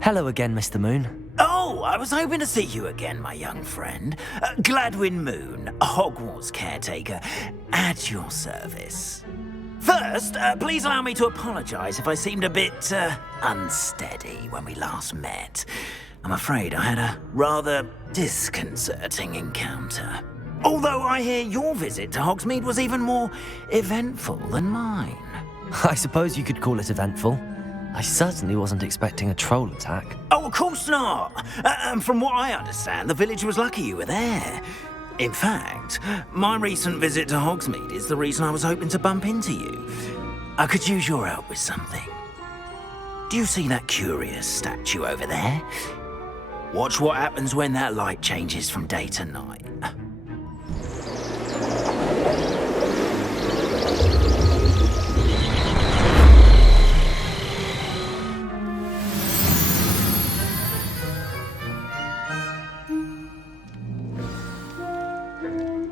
Hello again, Mr. Moon. Oh, I was hoping to see you again, my young friend. Gladwin Moon, Hogwarts caretaker, at your service. First, please allow me to apologize if I seemed a bit, unsteady when we last met. I'm afraid I had a rather disconcerting encounter. Although I hear your visit to Hogsmeade was even more eventful than mine. I suppose you could call it eventful. I certainly wasn't expecting a troll attack. Oh, of course not. And from what I understand, the village was lucky you were there. In fact, my recent visit to Hogsmeade is the reason I was hoping to bump into you. I could use your help with something. Do you see that curious statue over there? Watch what happens when that light changes from day to night.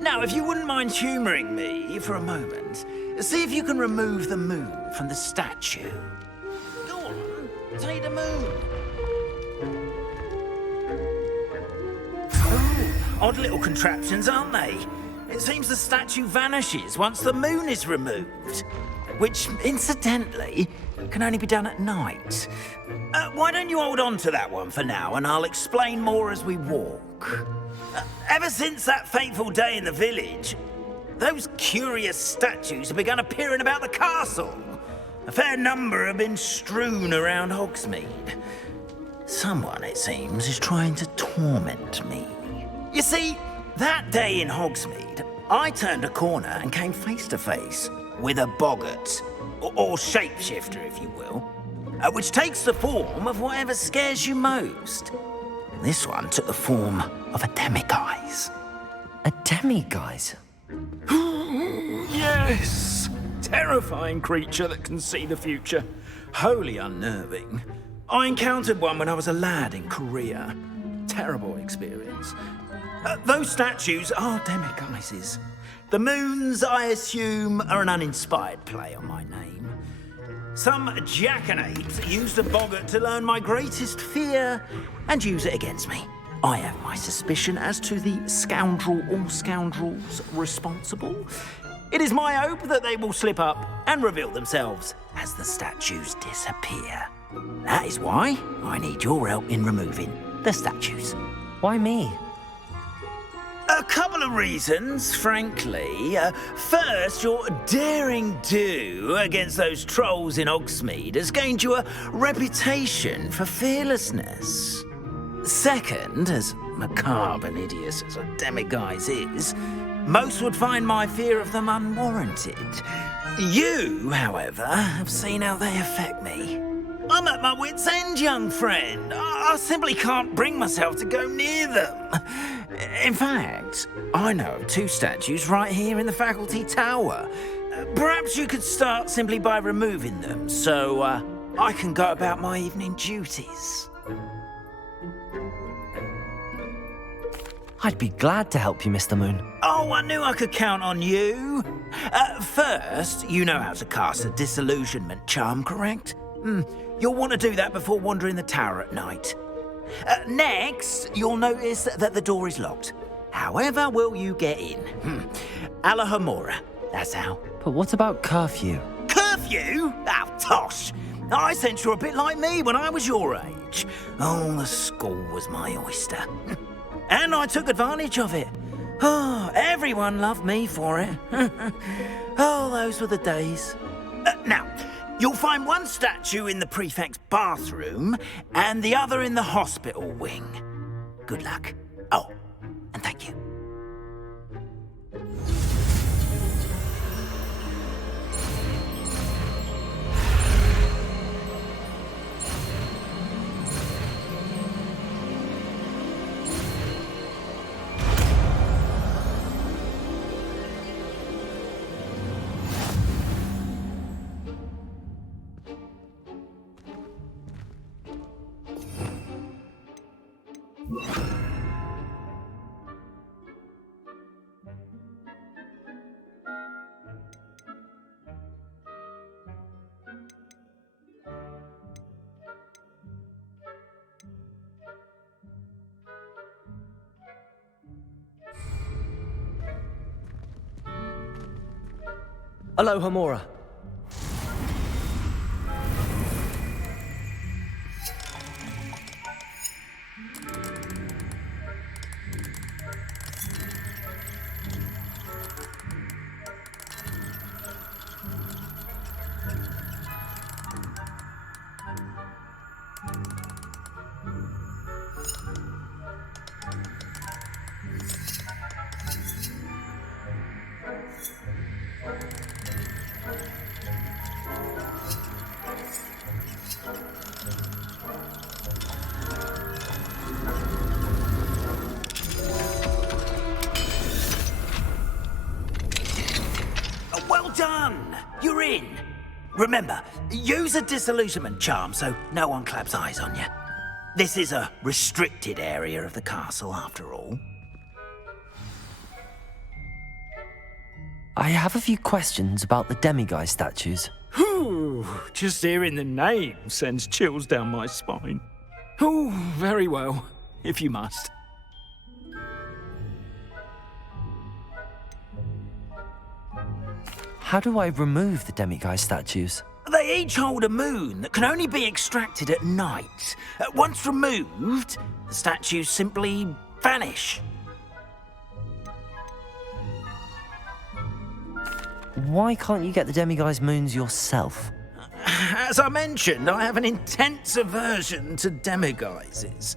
Now, if you wouldn't mind humouring me for a moment, see if you can remove the moon from the statue. Go on, take the moon. Oh, odd little contraptions, aren't they? It seems the statue vanishes once the moon is removed, which, incidentally, can only be done at night. Why don't you hold on to that one for now, and I'll explain more as we walk. Ever since that fateful day in the village, those curious statues have begun appearing about the castle. A fair number have been strewn around Hogsmeade. Someone, it seems, is trying to torment me. You see, that day in Hogsmeade, I turned a corner and came face to face with a boggart, or shapeshifter, if you will, which takes the form of whatever scares you most. This one took the form of a demiguise. A demiguise? Yes! Terrifying creature that can see the future. Wholly unnerving. I encountered one when I was a lad in Korea. Terrible experience. Those statues are demiguises. The moons, I assume, are an uninspired play on my name. Some jackanapes used a boggart to learn my greatest fear and use it against me. I have my suspicion as to the scoundrel or scoundrels responsible. It is my hope that they will slip up and reveal themselves as the statues disappear. That is why I need your help in removing the statues. Why me? A couple of reasons, frankly. First, your daring do against those trolls in Hogsmeade has gained you a reputation for fearlessness. Second, as macabre and hideous as a demiguise is, most would find my fear of them unwarranted. You, however, have seen how they affect me. I'm at my wit's end, young friend. I simply can't bring myself to go near them. In fact, I know of two statues right here in the faculty tower. Perhaps you could start simply by removing them, so I can go about my evening duties. I'd be glad to help you, Mr. Moon. Oh, I knew I could count on you. First, you know how to cast a disillusionment charm, correct? You'll want to do that before wandering the tower at night. Next, you'll notice that the door is locked. However will you get in? A lo ha Mora, that's how. But what about curfew? Curfew? Oh, tosh. I sense you're a bit like me when I was your age. Oh, the school was my oyster. And I took advantage of it. Oh, everyone loved me for it. Oh, those were the days. Now, you'll find one statue in the prefect's bathroom and the other in the hospital wing. Good luck. Oh, and thank you. Aloha Mora. Well done! You're in. Remember, use a disillusionment charm so no one claps eyes on you. This is a restricted area of the castle, after all. I have a few questions about the demiguise statues. Whew, just hearing the name sends chills down my spine. Oh, very well, if you must. How do I remove the demiguise statues? They each hold a moon that can only be extracted at night. Once removed, the statues simply vanish. Why can't you get the demiguise moons yourself? As I mentioned, I have an intense aversion to demiguises.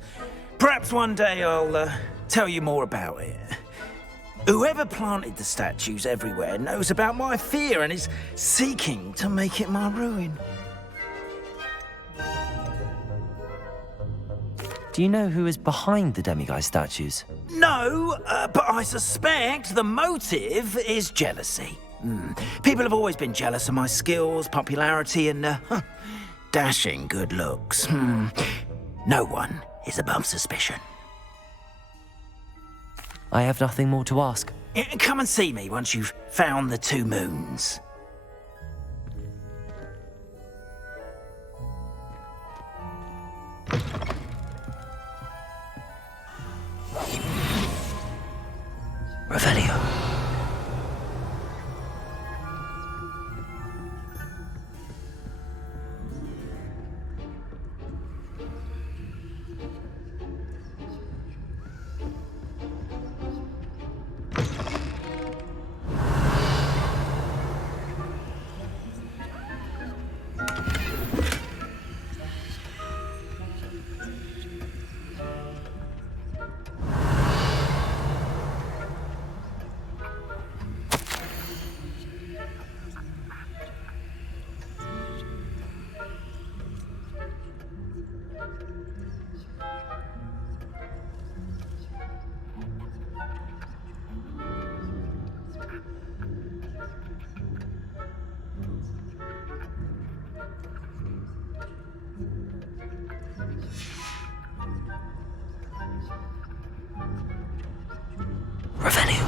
Perhaps one day I'll tell you more about it. Whoever planted the statues everywhere knows about my fear and is seeking to make it my ruin. Do you know who is behind the demiguise statues? No, but I suspect the motive is jealousy. People have always been jealous of my skills, popularity, and dashing good looks. No one is above suspicion. I have nothing more to ask. Come and see me once you've found the 2 moons. Revelio. Revelio.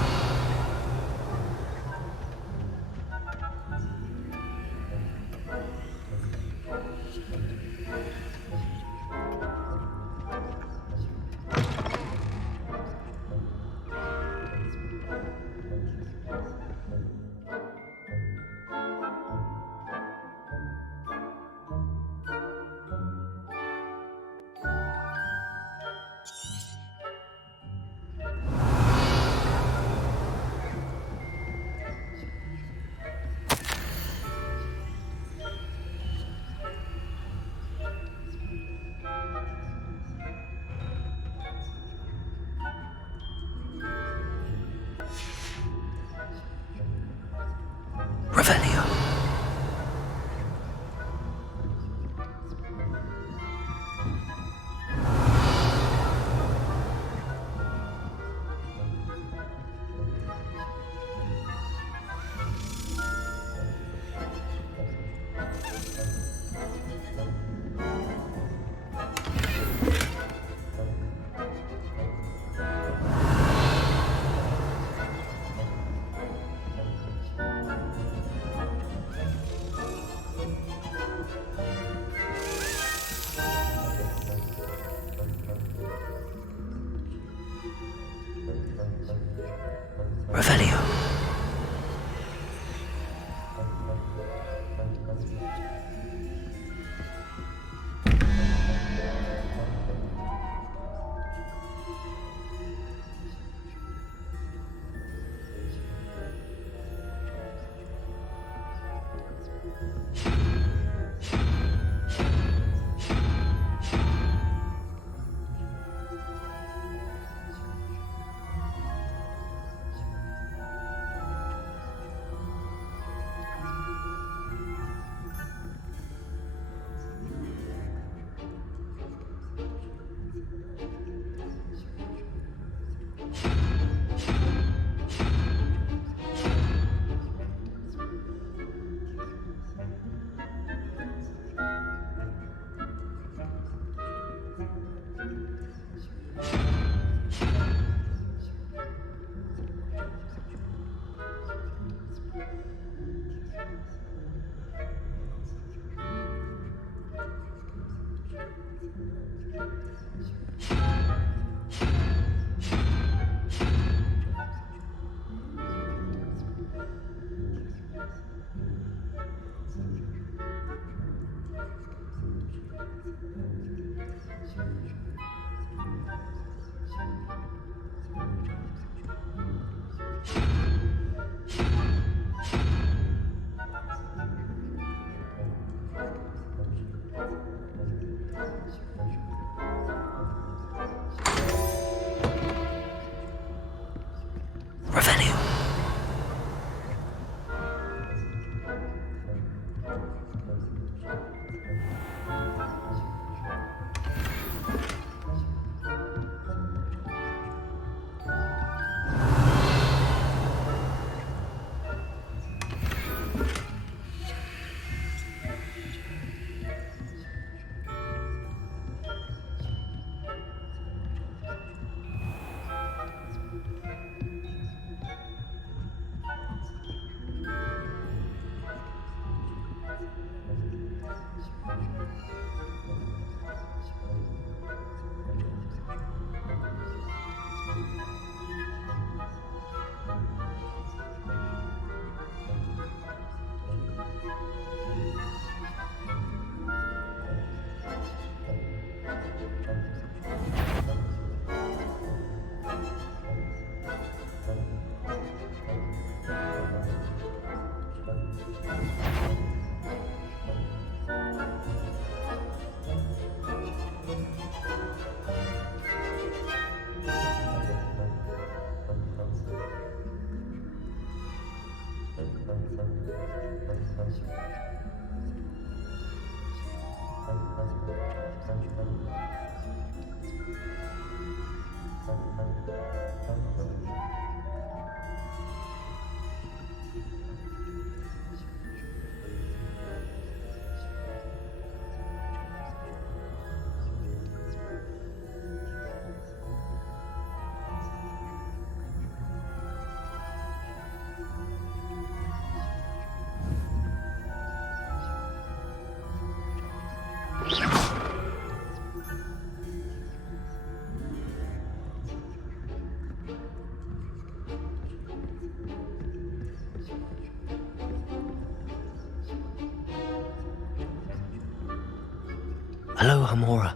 Hello, Hamora.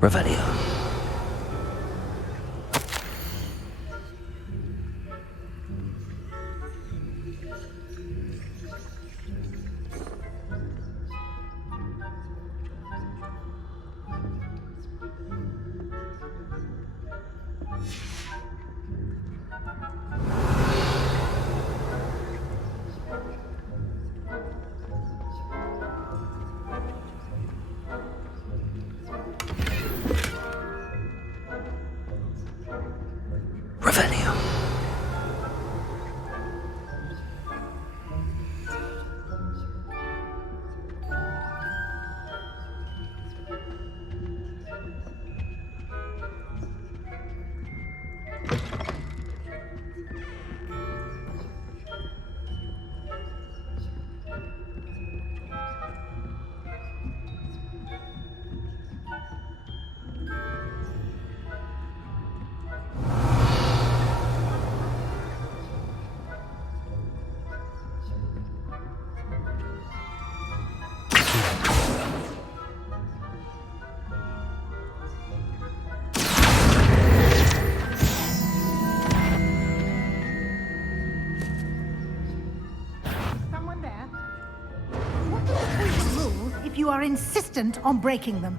Revelio. Revelio. If you are insistent on breaking them.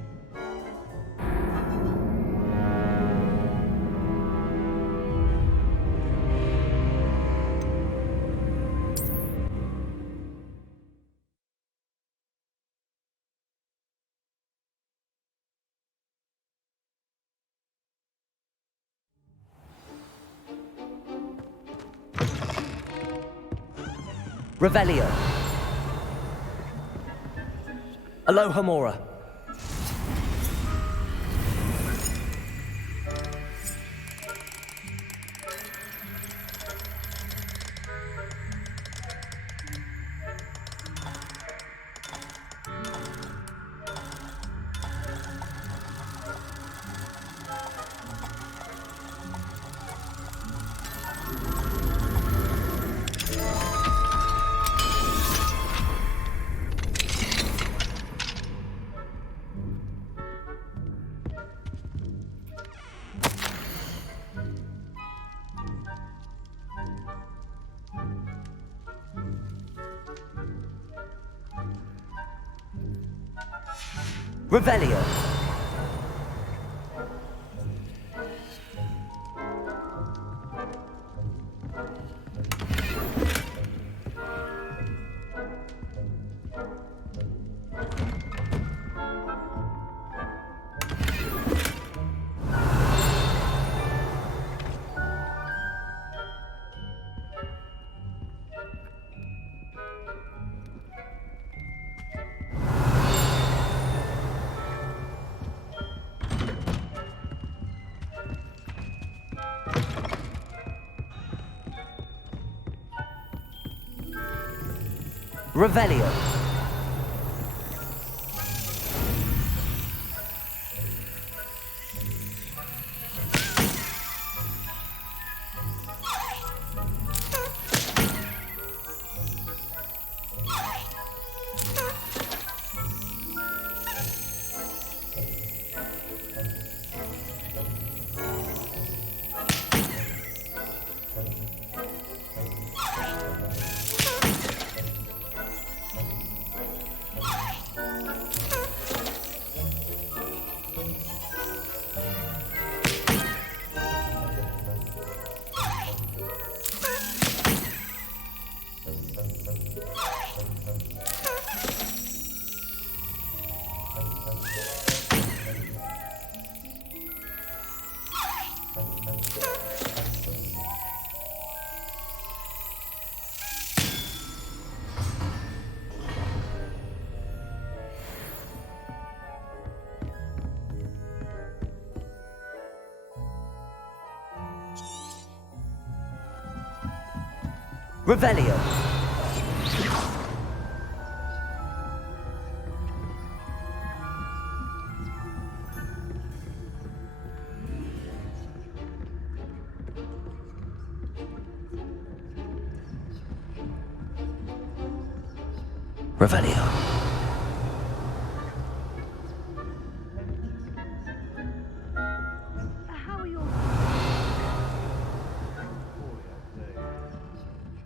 Revelio. Aloha Mora. Revelio. Revelio. Revelio. Revelio. How are you?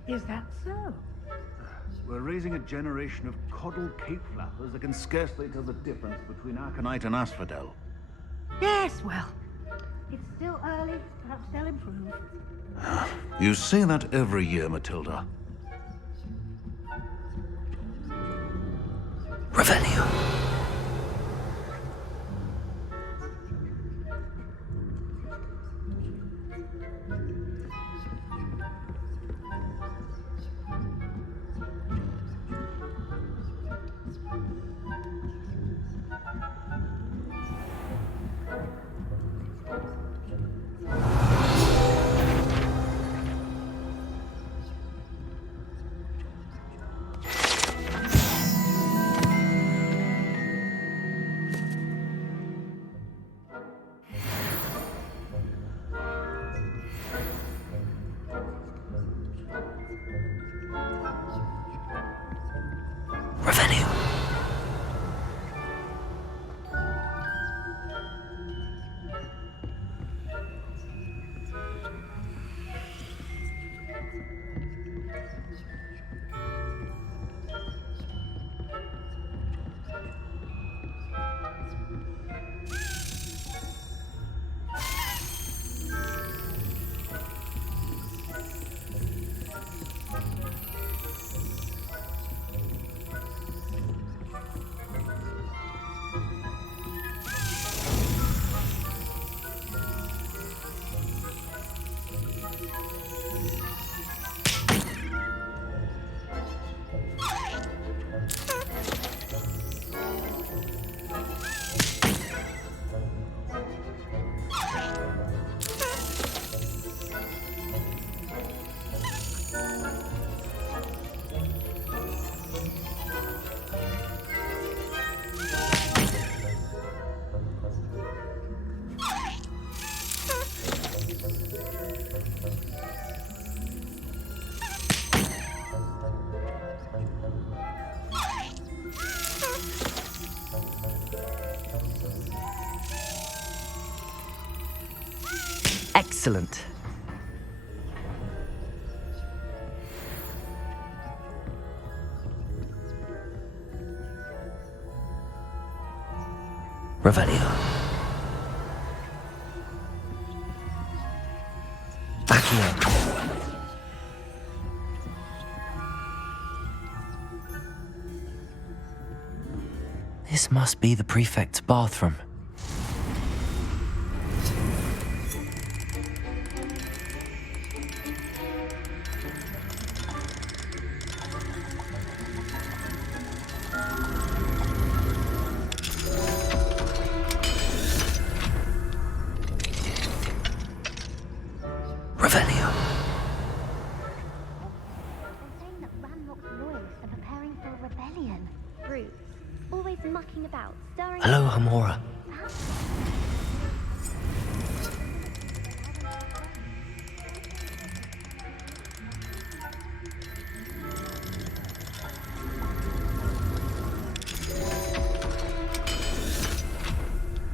Is that so? We're raising a generation of coddled cape flappers that can scarcely tell the difference between Aconite and Asphodel. Yes, well, it's still early. Perhaps they'll improve. You say that every year, Matilda. Revelio. Excellent. Revelio. Accio. This must be the prefect's bathroom. Revelio. They're saying that Ranrock's loyalists are preparing for a rebellion. Brutes, always mucking about, stirring... Hello, Hamora.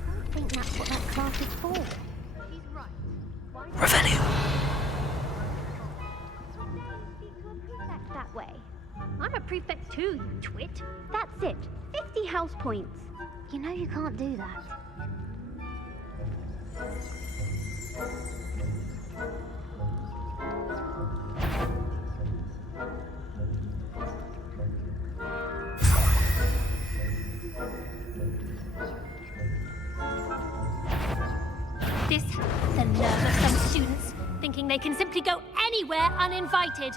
I don't think that's what that class is for. She's right. Why Revelio. speak to a prefect that way? I'm a prefect too, you twit. That's it. 50 house points. You know you can't do that. This, the nerve of some students, thinking they can simply go anywhere uninvited.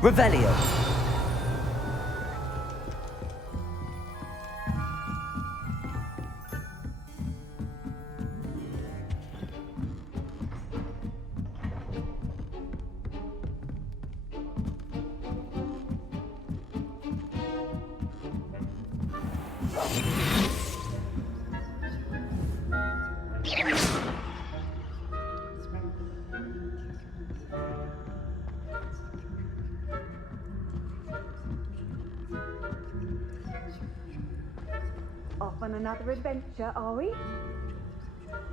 Revelio. Off on another adventure, are we?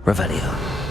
Revelio.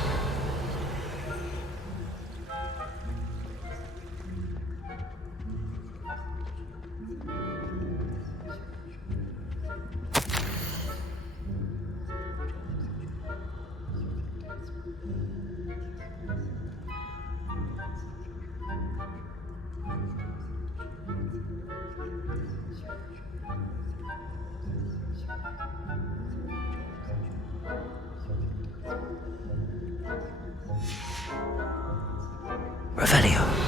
Revelio.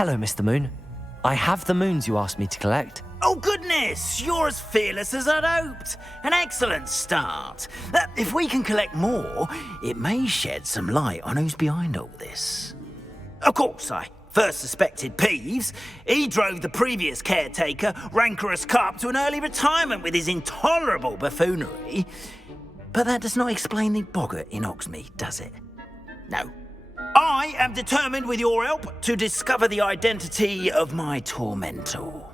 Hello, Mr. Moon. I have the moons you asked me to collect. Oh, goodness! You're as fearless as I'd hoped. An excellent start. If we can collect more, it may shed some light on who's behind all this. Of course, I first suspected Peeves. He drove the previous caretaker, Rancorous Carp, to an early retirement with his intolerable buffoonery. But that does not explain the boggart in Hogsmeade, does it? No. I am determined, with your help, to discover the identity of my tormentor.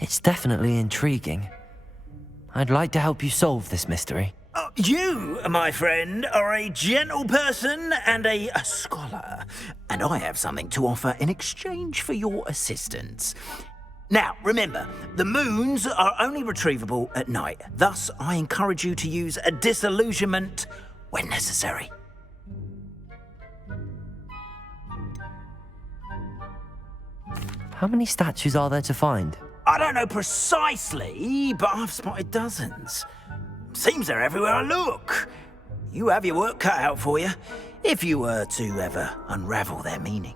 It's definitely intriguing. I'd like to help you solve this mystery. You, my friend, are a gentle person and a scholar, and I have something to offer in exchange for your assistance. Now, remember, the moons are only retrievable at night. Thus, I encourage you to use a disillusionment when necessary. How many statues are there to find? I don't know precisely, but I've spotted dozens. Seems they're everywhere I look. You have your work cut out for you, if you were to ever unravel their meaning.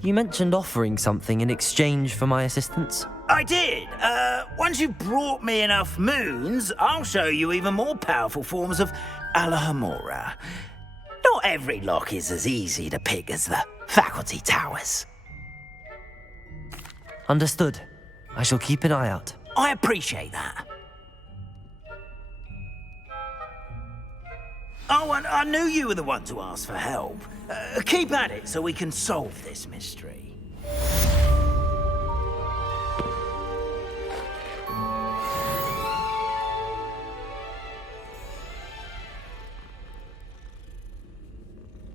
You mentioned offering something in exchange for my assistance. I did. Once you've brought me enough moons, I'll show you even more powerful forms of Alohomora. Not every lock is as easy to pick as the faculty towers. Understood. I shall keep an eye out. I appreciate that. Oh, and I knew you were the one to ask for help. Keep at it so we can solve this mystery.